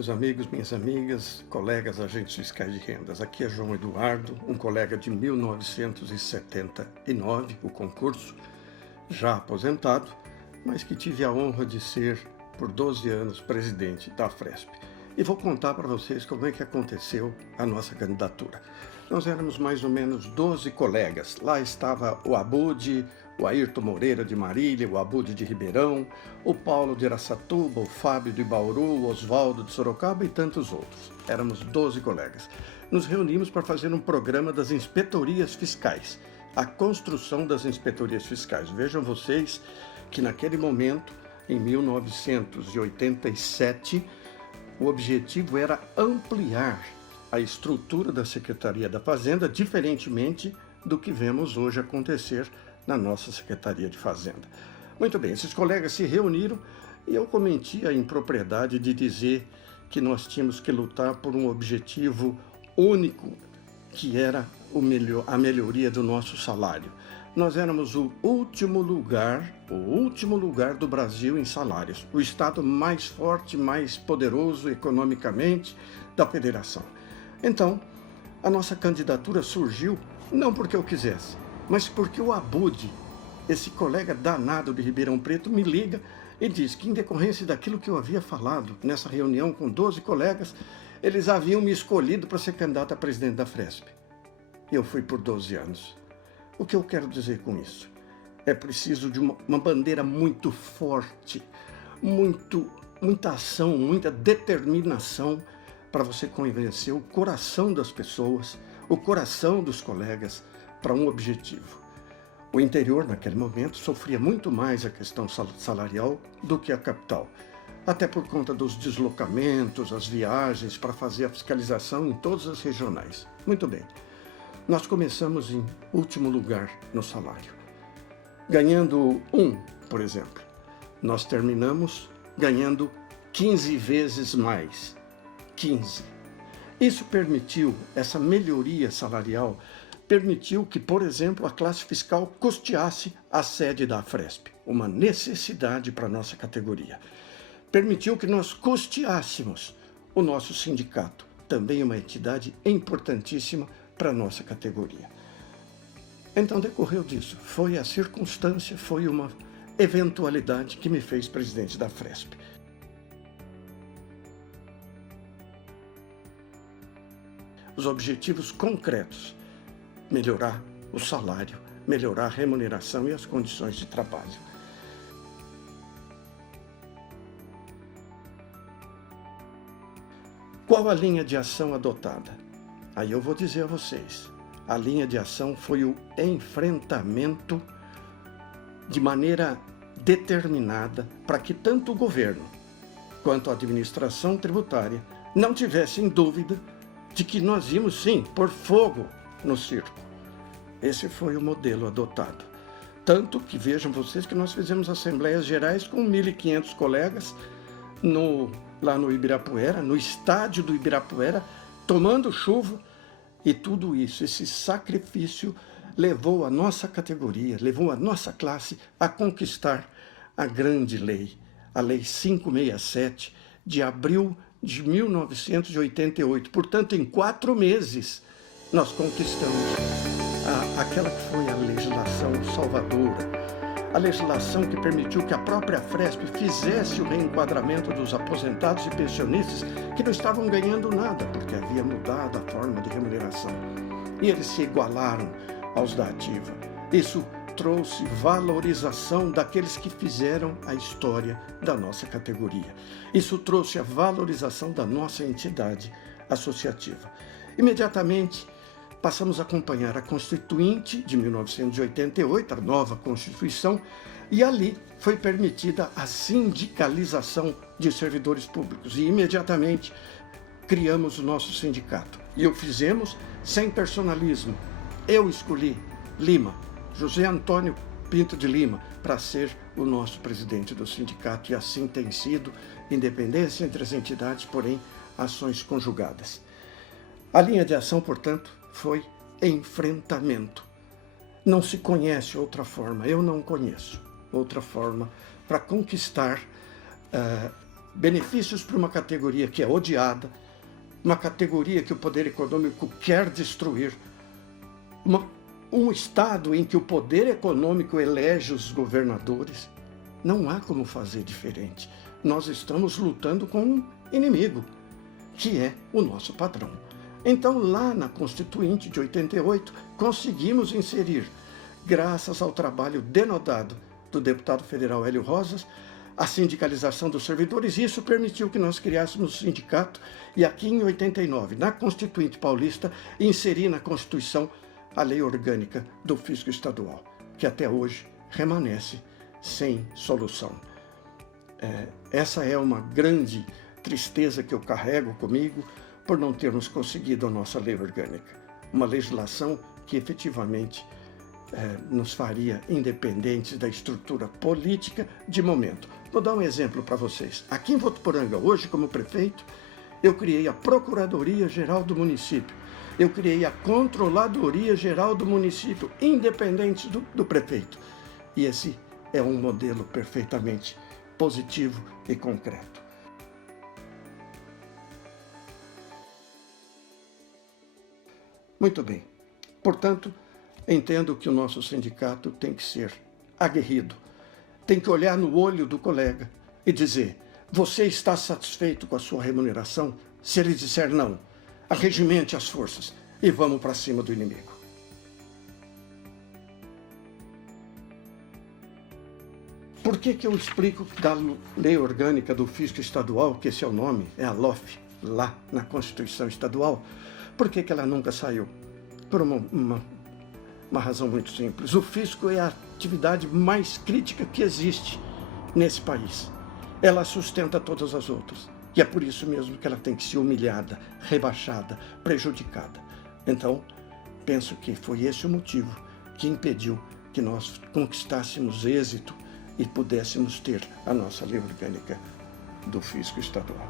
meus amigos, minhas amigas, colegas agentes fiscais de rendas. Aqui é João Eduardo, um colega de 1979, o concurso, já aposentado, mas que tive a honra de ser, por 12 anos, presidente da Fresp. E vou contar para vocês como é que aconteceu a nossa candidatura. Nós éramos mais ou menos 12 colegas. Lá estava o Abud, o Ayrton Moreira de Marília, o Abud de Ribeirão, o Paulo de Araçatuba, o Fábio de Bauru, o Oswaldo de Sorocaba e tantos outros. Éramos 12 colegas. Nos reunimos para fazer um programa das inspetorias fiscais, a construção das inspetorias fiscais. Vejam vocês que naquele momento, em 1987, o objetivo era ampliar a estrutura da Secretaria da Fazenda, diferentemente do que vemos hoje acontecer na nossa Secretaria de Fazenda. Muito bem, esses colegas se reuniram e eu cometi a impropriedade de dizer que nós tínhamos que lutar por um objetivo único, que era a melhoria do nosso salário. Nós éramos o último lugar do Brasil em salários, o estado mais forte, mais poderoso economicamente da federação. Então, a nossa candidatura surgiu não porque eu quisesse, mas porque o Abud, esse colega danado de Ribeirão Preto, me liga e diz que, em decorrência daquilo que eu havia falado nessa reunião com 12 colegas, eles haviam me escolhido para ser candidato a presidente da Fresp. E eu fui por 12 anos. O que eu quero dizer com isso? É preciso de uma bandeira muito forte, muita ação, muita determinação para você convencer o coração das pessoas, o coração dos colegas para um objetivo. O interior, naquele momento, sofria muito mais a questão salarial do que a capital, até por conta dos deslocamentos, as viagens para fazer a fiscalização em todas as regionais. Muito bem. Nós começamos em último lugar no salário, ganhando por exemplo. Nós terminamos ganhando 15 vezes mais. 15. Isso permitiu, essa melhoria salarial, permitiu que, por exemplo, a classe fiscal custeasse a sede da Fresp, uma necessidade para a nossa categoria. Permitiu que nós custeássemos o nosso sindicato, também uma entidade importantíssima para a nossa categoria. Então, decorreu disso. Foi a circunstância, foi uma eventualidade que me fez presidente da Fresp. Os objetivos concretos: melhorar o salário, melhorar a remuneração e as condições de trabalho. Qual a linha de ação adotada? Aí eu vou dizer a vocês, a linha de ação foi o enfrentamento de maneira determinada para que tanto o governo quanto a administração tributária não tivessem dúvida de que nós íamos, sim, pôr fogo no circo. Esse foi o modelo adotado. Tanto que, vejam vocês, que nós fizemos assembleias gerais com 1.500 colegas lá no Ibirapuera, no estádio do Ibirapuera, tomando chuva, e tudo isso, esse sacrifício, levou a nossa categoria, levou a nossa classe a conquistar a grande lei, a Lei 567, de abril de 1988. Portanto, em 4 meses, nós conquistamos aquela que foi a legislação salvadora, a legislação que permitiu que a própria Fresp fizesse o reenquadramento dos aposentados e pensionistas que não estavam ganhando nada, porque havia mudado a forma de remuneração. E eles se igualaram aos da ativa. Isso trouxe valorização daqueles que fizeram a história da nossa categoria. Isso trouxe a valorização da nossa entidade associativa. Imediatamente, passamos a acompanhar a Constituinte de 1988, a nova Constituição, e ali foi permitida a sindicalização de servidores públicos. E imediatamente criamos o nosso sindicato. E o fizemos sem personalismo. Eu escolhi José Antônio Pinto de Lima, para ser o nosso presidente do sindicato, e assim tem sido, independência entre as entidades, porém ações conjugadas. A linha de ação, portanto, foi enfrentamento. Não se conhece outra forma, eu não conheço outra forma para conquistar benefícios para uma categoria que é odiada, uma categoria que o poder econômico quer destruir, um Estado em que o poder econômico elege os governadores. Não há como fazer diferente. Nós estamos lutando com um inimigo, que é o nosso patrão. Então, lá na Constituinte de 88, conseguimos inserir, graças ao trabalho denodado do deputado federal Hélio Rosas, a sindicalização dos servidores. Isso permitiu que nós criássemos o sindicato e aqui em 89, na Constituinte Paulista, inseri na Constituição a lei orgânica do fisco estadual, que até hoje permanece sem solução. Essa é uma grande tristeza que eu carrego comigo por não termos conseguido a nossa lei orgânica, uma legislação que efetivamente nos faria independentes da estrutura política de momento. Vou dar um exemplo para vocês. Aqui em Votuporanga, hoje, como prefeito, eu criei a Procuradoria-Geral do município, eu criei a Controladoria-Geral do município, independente do prefeito. E esse é um modelo perfeitamente positivo e concreto. Muito bem. Portanto, entendo que o nosso sindicato tem que ser aguerrido, tem que olhar no olho do colega e dizer: você está satisfeito com a sua remuneração? Se ele disser não, arregimente as forças e vamos para cima do inimigo. Por que eu explico da Lei Orgânica do Fisco Estadual, que esse é o nome, é a LOF, lá na Constituição Estadual? Por que ela nunca saiu? Por uma razão muito simples. O fisco é a atividade mais crítica que existe nesse país. Ela sustenta todas as outras. E é por isso mesmo que ela tem que ser humilhada, rebaixada, prejudicada. Então, penso que foi esse o motivo que impediu que nós conquistássemos êxito e pudéssemos ter a nossa lei orgânica do fisco estadual.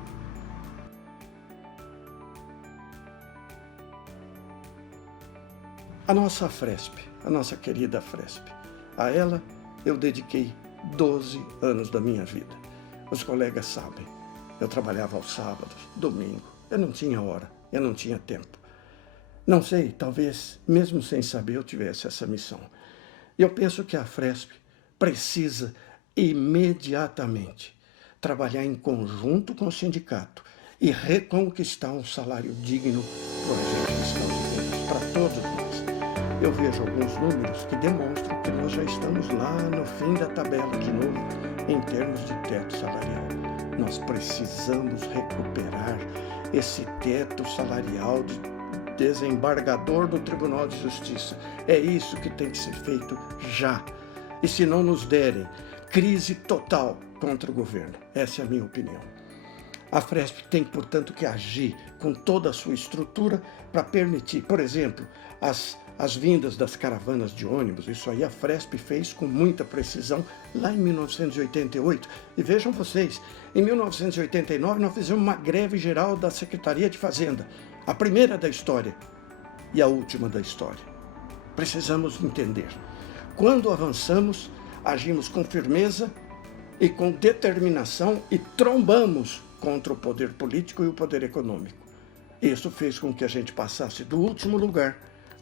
A nossa Afresp, a nossa querida Afresp, a ela eu dediquei 12 anos da minha vida. Os colegas sabem, eu trabalhava aos sábados, domingo, eu não tinha hora, eu não tinha tempo. Não sei, talvez, mesmo sem saber, eu tivesse essa missão. E eu penso que a Afresp precisa imediatamente trabalhar em conjunto com o sindicato e reconquistar um salário digno para o agente fiscal de contas, para todos nós. Eu vejo alguns números que demonstram que nós já estamos lá no fim da tabela de novo em termos de teto salarial. Nós precisamos recuperar esse teto salarial de desembargador do Tribunal de Justiça. É isso que tem que ser feito já. E se não nos derem, crise total contra o governo. Essa é a minha opinião. A Afresp tem, portanto, que agir com toda a sua estrutura para permitir, por exemplo, as vindas das caravanas de ônibus. Isso aí a Afresp fez com muita precisão lá em 1988. E vejam vocês, em 1989 nós fizemos uma greve geral da Secretaria de Fazenda, a primeira da história e a última da história. Precisamos entender. Quando avançamos, agimos com firmeza e com determinação e trombamos contra o poder político e o poder econômico. Isso fez com que a gente passasse do último lugar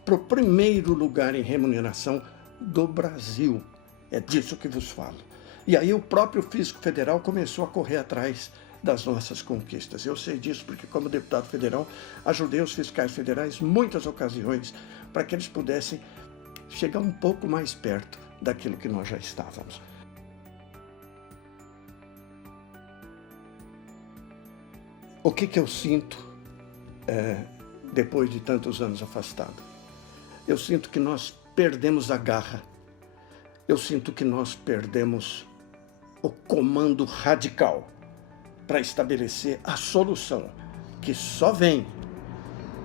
para o primeiro lugar em remuneração do Brasil. É disso que vos falo. E aí o próprio Fisco Federal começou a correr atrás das nossas conquistas. Eu sei disso porque, como deputado federal, ajudei os fiscais federais em muitas ocasiões para que eles pudessem chegar um pouco mais perto daquilo que nós já estávamos. O que eu sinto depois de tantos anos afastado? Eu sinto que nós perdemos a garra. Eu sinto que nós perdemos o comando radical para estabelecer a solução, que só vem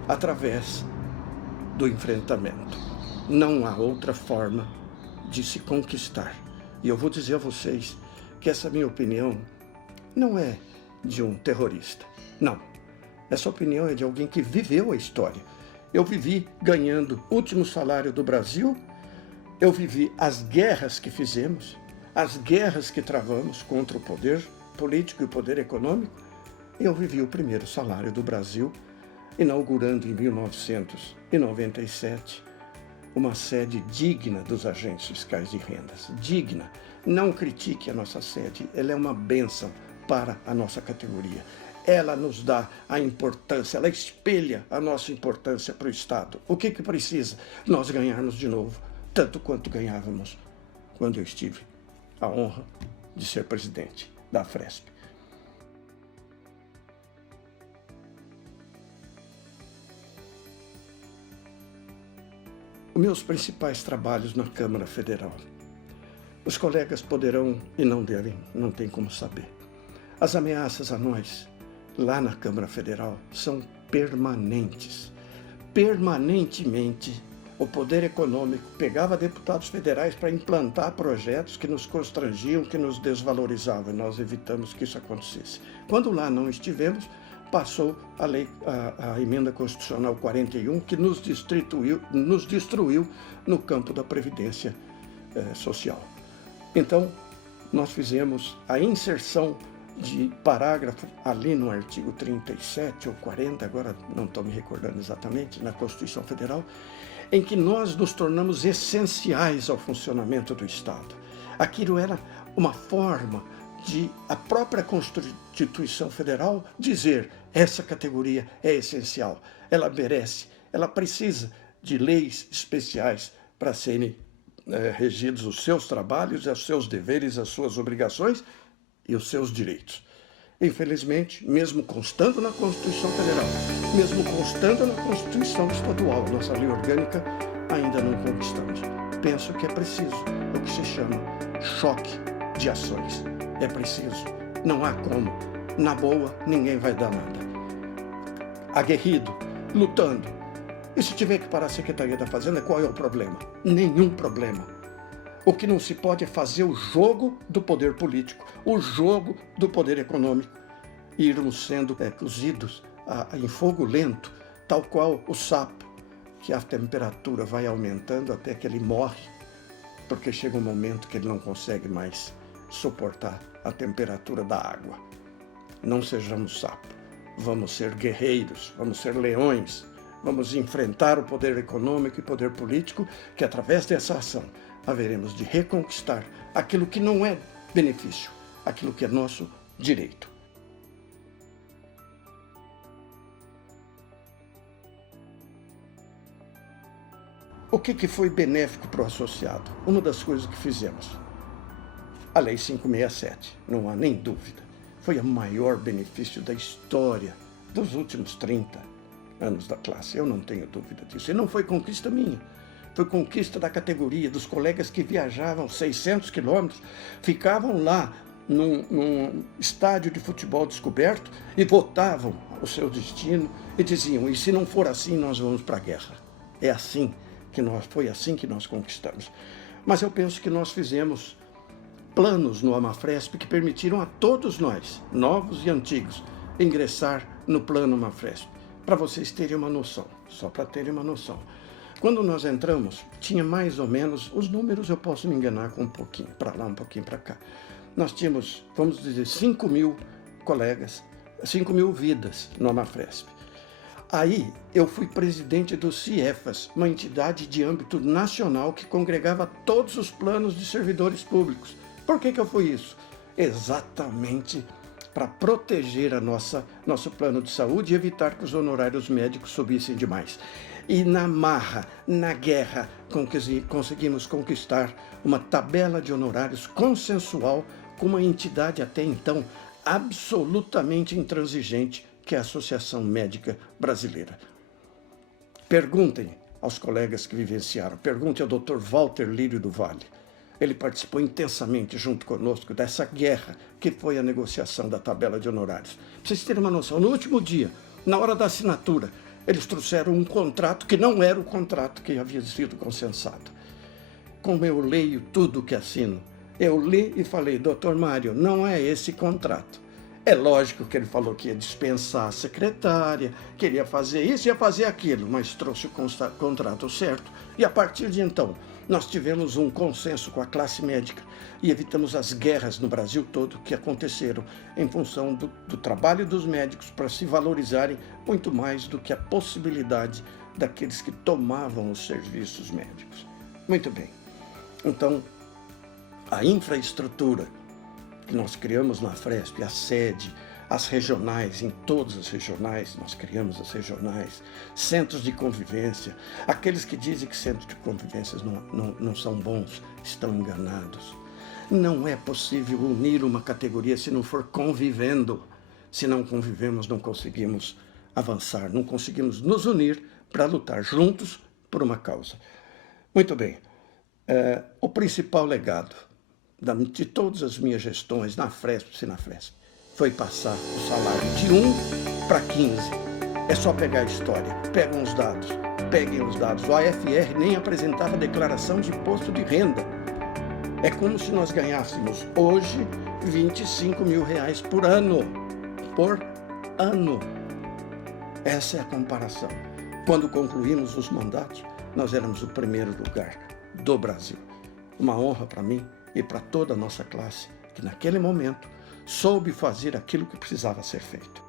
através do enfrentamento. Não há outra forma de se conquistar. E eu vou dizer a vocês que essa minha opinião não é de um terrorista. Não. Essa opinião é de alguém que viveu a história. Eu vivi ganhando o último salário do Brasil, eu vivi as guerras que fizemos, as guerras que travamos contra o poder político e o poder econômico, eu vivi o primeiro salário do Brasil, inaugurando em 1997 uma sede digna dos agentes fiscais de rendas. Digna. Não critique a nossa sede, ela é uma bênção para a nossa categoria. Ela nos dá a importância, ela espelha a nossa importância para o Estado. O que precisa? Nós ganharmos de novo, tanto quanto ganhávamos quando eu tive a honra de ser presidente da Fresp. Os meus principais trabalhos na Câmara Federal. Os colegas poderão e não devem, não tem como saber. As ameaças a nós, lá na Câmara Federal, são permanentes. Permanentemente, o poder econômico pegava deputados federais para implantar projetos que nos constrangiam, que nos desvalorizavam, e nós evitamos que isso acontecesse. Quando lá não estivemos, passou a emenda constitucional 41, que nos destruiu no campo da previdência social. Então, nós fizemos a inserção de parágrafo ali no artigo 37 ou 40, agora não estou me recordando exatamente, na Constituição Federal, em que nós nos tornamos essenciais ao funcionamento do Estado. Aquilo era uma forma de a própria Constituição Federal dizer: essa categoria é essencial, ela merece, ela precisa de leis especiais para serem regidos os seus trabalhos, os seus deveres, as suas obrigações e os seus direitos. Infelizmente, mesmo constando na Constituição Federal, mesmo constando na Constituição Estadual, nossa lei orgânica, ainda não conquistamos. Penso que é preciso o que se chama choque de ações. É preciso, não há como. Na boa, ninguém vai dar nada. Aguerrido, lutando. E se tiver que parar a Secretaria da Fazenda, qual é o problema? Nenhum problema. O que não se pode é fazer o jogo do poder político, o jogo do poder econômico, e irmos sendo cozidos em fogo lento, tal qual o sapo, que a temperatura vai aumentando até que ele morre, porque chega um momento que ele não consegue mais suportar a temperatura da água. Não sejamos sapo, vamos ser guerreiros, vamos ser leões, vamos enfrentar o poder econômico e poder político, que através dessa ação haveremos de reconquistar aquilo que não é benefício, aquilo que é nosso direito. O que foi benéfico para o associado? Uma das coisas que fizemos, a Lei 567, não há nem dúvida, foi o maior benefício da história dos últimos 30 anos da classe, eu não tenho dúvida disso. E não foi conquista minha, foi conquista da categoria, dos colegas que viajavam 600 quilômetros, ficavam lá num estádio de futebol descoberto e votavam o seu destino e diziam: e se não for assim, nós vamos para a guerra. Foi assim que nós conquistamos. Mas eu penso que nós fizemos planos no Amafresp que permitiram a todos nós, novos e antigos, ingressar no plano Amafresp. Para vocês terem uma noção, só para terem uma noção. Quando nós entramos, tinha mais ou menos, os números eu posso me enganar com um pouquinho para lá, um pouquinho para cá. Nós tínhamos, vamos dizer, 5.000 colegas, 5.000 vidas no Amafresp. Aí eu fui presidente do CIEFAS, uma entidade de âmbito nacional que congregava todos os planos de servidores públicos. Por que eu fui isso? Exatamente para proteger nosso plano de saúde e evitar que os honorários médicos subissem demais. E na marra, na guerra, conseguimos conquistar uma tabela de honorários consensual com uma entidade até então absolutamente intransigente, que é a Associação Médica Brasileira. Perguntem aos colegas que vivenciaram, perguntem ao Dr. Walter Lírio do Vale. Ele participou intensamente junto conosco dessa guerra que foi a negociação da tabela de honorários. Pra vocês terem uma noção, no último dia, na hora da assinatura, eles trouxeram um contrato que não era o contrato que havia sido consensado. Como eu leio tudo que assino, eu li e falei: doutor Mário, não é esse contrato. É lógico que ele falou que ia dispensar a secretária, que ele ia fazer isso, ia fazer aquilo, mas trouxe o contrato certo. E a partir de então, Nós tivemos um consenso com a classe médica e evitamos as guerras no Brasil todo que aconteceram em função do trabalho dos médicos para se valorizarem muito mais do que a possibilidade daqueles que tomavam os serviços médicos. Muito bem. Então, a infraestrutura que nós criamos na Afresp, a sede, as regionais, em todas as regionais, nós criamos as regionais, centros de convivência. Aqueles que dizem que centros de convivência não são bons, estão enganados. Não é possível unir uma categoria se não for convivendo. Se não convivemos, não conseguimos avançar, não conseguimos nos unir para lutar juntos por uma causa. Muito bem. O principal legado de todas as minhas gestões na Afresp e Sinafresp foi passar o salário de 1 para 15. É só pegar a história, peguem os dados. O AFR nem apresentava declaração de imposto de renda. É como se nós ganhássemos hoje R$25 mil por ano. Por ano. Essa é a comparação. Quando concluímos os mandatos, nós éramos o primeiro lugar do Brasil. Uma honra para mim e para toda a nossa classe, que naquele momento soube fazer aquilo que precisava ser feito.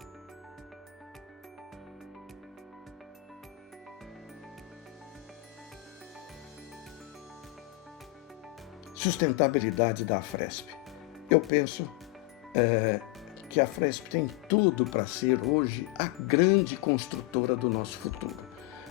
Sustentabilidade da Afresp. Eu penso que a Afresp tem tudo para ser hoje a grande construtora do nosso futuro,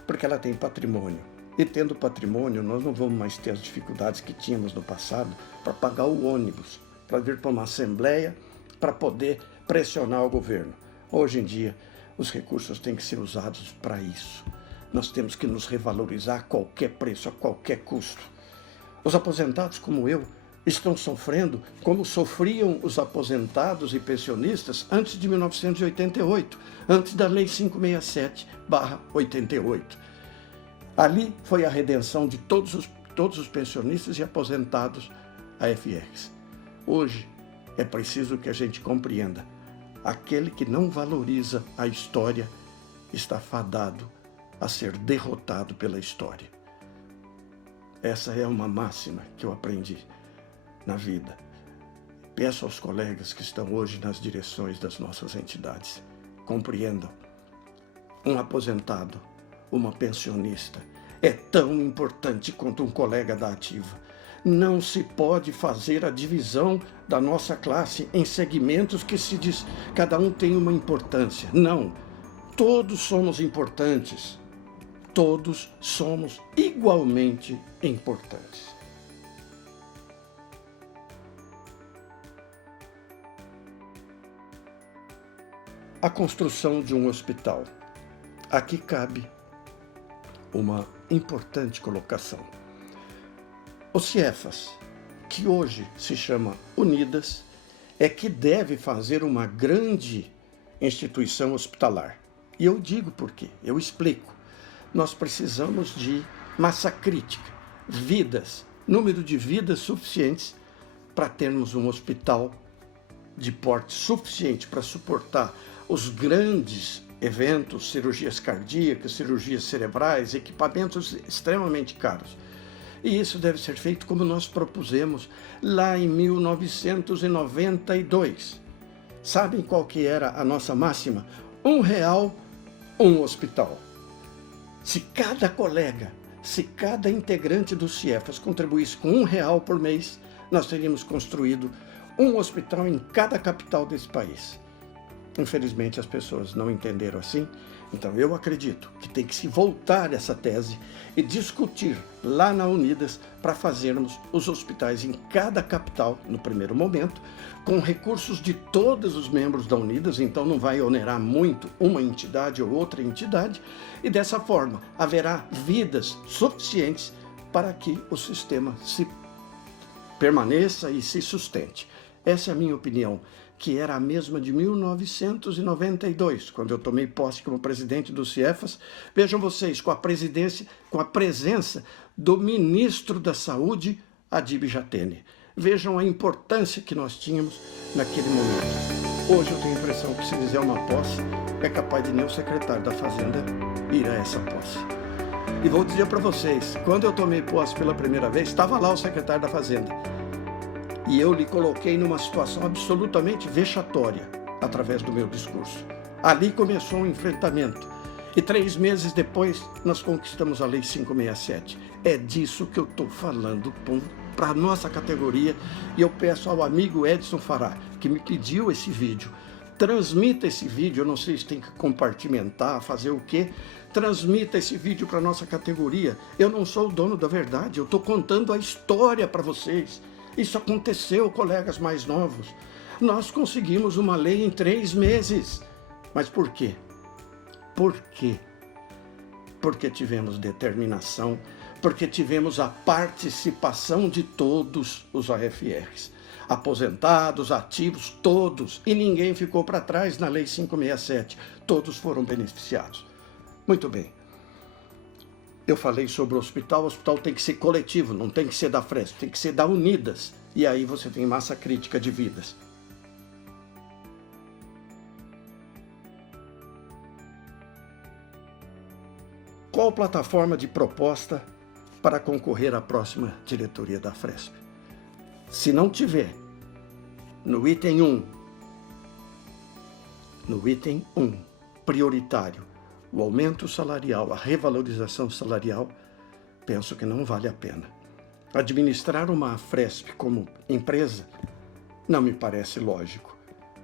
porque ela tem patrimônio. E tendo patrimônio, nós não vamos mais ter as dificuldades que tínhamos no passado para pagar o ônibus, para vir para uma assembleia, para poder pressionar o governo. Hoje em dia, os recursos têm que ser usados para isso. Nós temos que nos revalorizar a qualquer preço, a qualquer custo. Os aposentados, como eu, estão sofrendo como sofriam os aposentados e pensionistas antes de 1988, antes da Lei 567/88. Ali foi a redenção de todos os pensionistas e aposentados AFRs. Hoje é preciso que a gente compreenda: aquele que não valoriza a história está fadado a ser derrotado pela história. Essa é uma máxima que eu aprendi na vida. Peço aos colegas que estão hoje nas direções das nossas entidades: compreendam, um aposentado, uma pensionista, é tão importante quanto um colega da ativa. Não se pode fazer a divisão da nossa classe em segmentos que se diz cada um tem uma importância. Não, todos somos importantes. Todos somos igualmente importantes. A construção de um hospital. Aqui cabe uma importante colocação. O CIEFAS, que hoje se chama Unidas, é que deve fazer uma grande instituição hospitalar. E eu digo por quê, eu explico. Nós precisamos de massa crítica, vidas, número de vidas suficientes para termos um hospital de porte suficiente para suportar os grandes eventos, cirurgias cardíacas, cirurgias cerebrais, equipamentos extremamente caros. E isso deve ser feito como nós propusemos lá em 1992. Sabem qual que era a nossa máxima? R$1, um hospital. Se cada colega, se cada integrante do CIEFAS contribuísse com R$1 por mês, nós teríamos construído um hospital em cada capital desse país. Infelizmente, as pessoas não entenderam assim. Então, eu acredito que tem que se voltar essa tese e discutir lá na Unidas para fazermos os hospitais em cada capital, no primeiro momento, com recursos de todos os membros da Unidas, então não vai onerar muito uma entidade ou outra entidade, e dessa forma haverá vidas suficientes para que o sistema se permaneça e se sustente. Essa é a minha opinião, que era a mesma de 1992, quando eu tomei posse como presidente do CIEFAS. Vejam vocês, com a presença do ministro da Saúde, Adib Jatene. Vejam a importância que nós tínhamos naquele momento. Hoje eu tenho a impressão que se fizer uma posse, é capaz de nem o secretário da Fazenda ir a essa posse. E vou dizer para vocês, quando eu tomei posse pela primeira vez, estava lá o secretário da Fazenda. E eu lhe coloquei numa situação absolutamente vexatória, através do meu discurso. Ali começou um enfrentamento. E 3 meses depois, nós conquistamos a Lei 567. É disso que eu estou falando para a nossa categoria. E eu peço ao amigo Edson Fará, que me pediu esse vídeo, transmita esse vídeo, eu não sei se tem que compartimentar, fazer o quê, transmita esse vídeo para a nossa categoria. Eu não sou o dono da verdade, eu estou contando a história para vocês. Isso aconteceu, colegas mais novos. Nós conseguimos uma lei em 3 meses. Mas por quê? Por quê? Porque tivemos determinação, porque tivemos a participação de todos os AFRs. Aposentados, ativos, todos. E ninguém ficou para trás na Lei 567. Todos foram beneficiados. Muito bem. Eu falei sobre o hospital tem que ser coletivo, não tem que ser da Fresp, tem que ser da Unidas. E aí você tem massa crítica de vidas. Qual plataforma de proposta para concorrer à próxima diretoria da Fresp? Se não tiver, no item 1, prioritário, o aumento salarial, a revalorização salarial, penso que não vale a pena. Administrar uma Fresp como empresa não me parece lógico.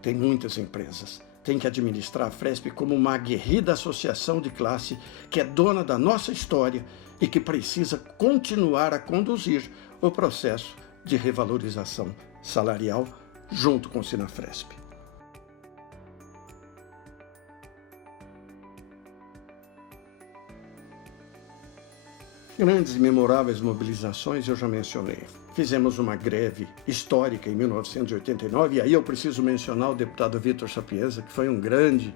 Tem muitas empresas. Tem que administrar a Fresp como uma aguerrida associação de classe que é dona da nossa história e que precisa continuar a conduzir o processo de revalorização salarial junto com o Sinafresp. Grandes e memoráveis mobilizações eu já mencionei. Fizemos uma greve histórica em 1989, e aí eu preciso mencionar o deputado Vitor Sapienza, que foi um grande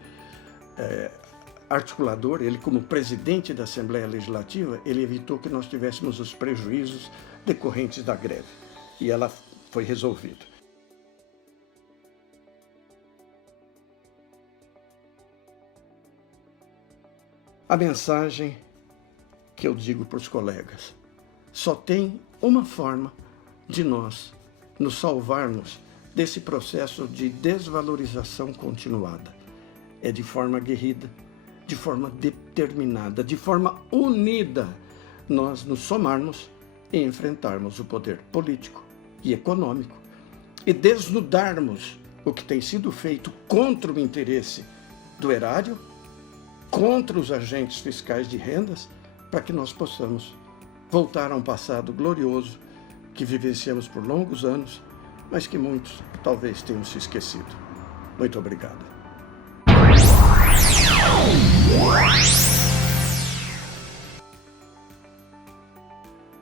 articulador. Ele, como presidente da Assembleia Legislativa, ele evitou que nós tivéssemos os prejuízos decorrentes da greve, e ela foi resolvida. A mensagem que eu digo para os colegas: só tem uma forma de nós nos salvarmos desse processo de desvalorização continuada. É de forma aguerrida, de forma determinada, de forma unida, nós nos somarmos e enfrentarmos o poder político e econômico e desnudarmos o que tem sido feito contra o interesse do erário, contra os agentes fiscais de rendas, para que nós possamos voltar a um passado glorioso que vivenciamos por longos anos, mas que muitos talvez tenham se esquecido. Muito obrigado.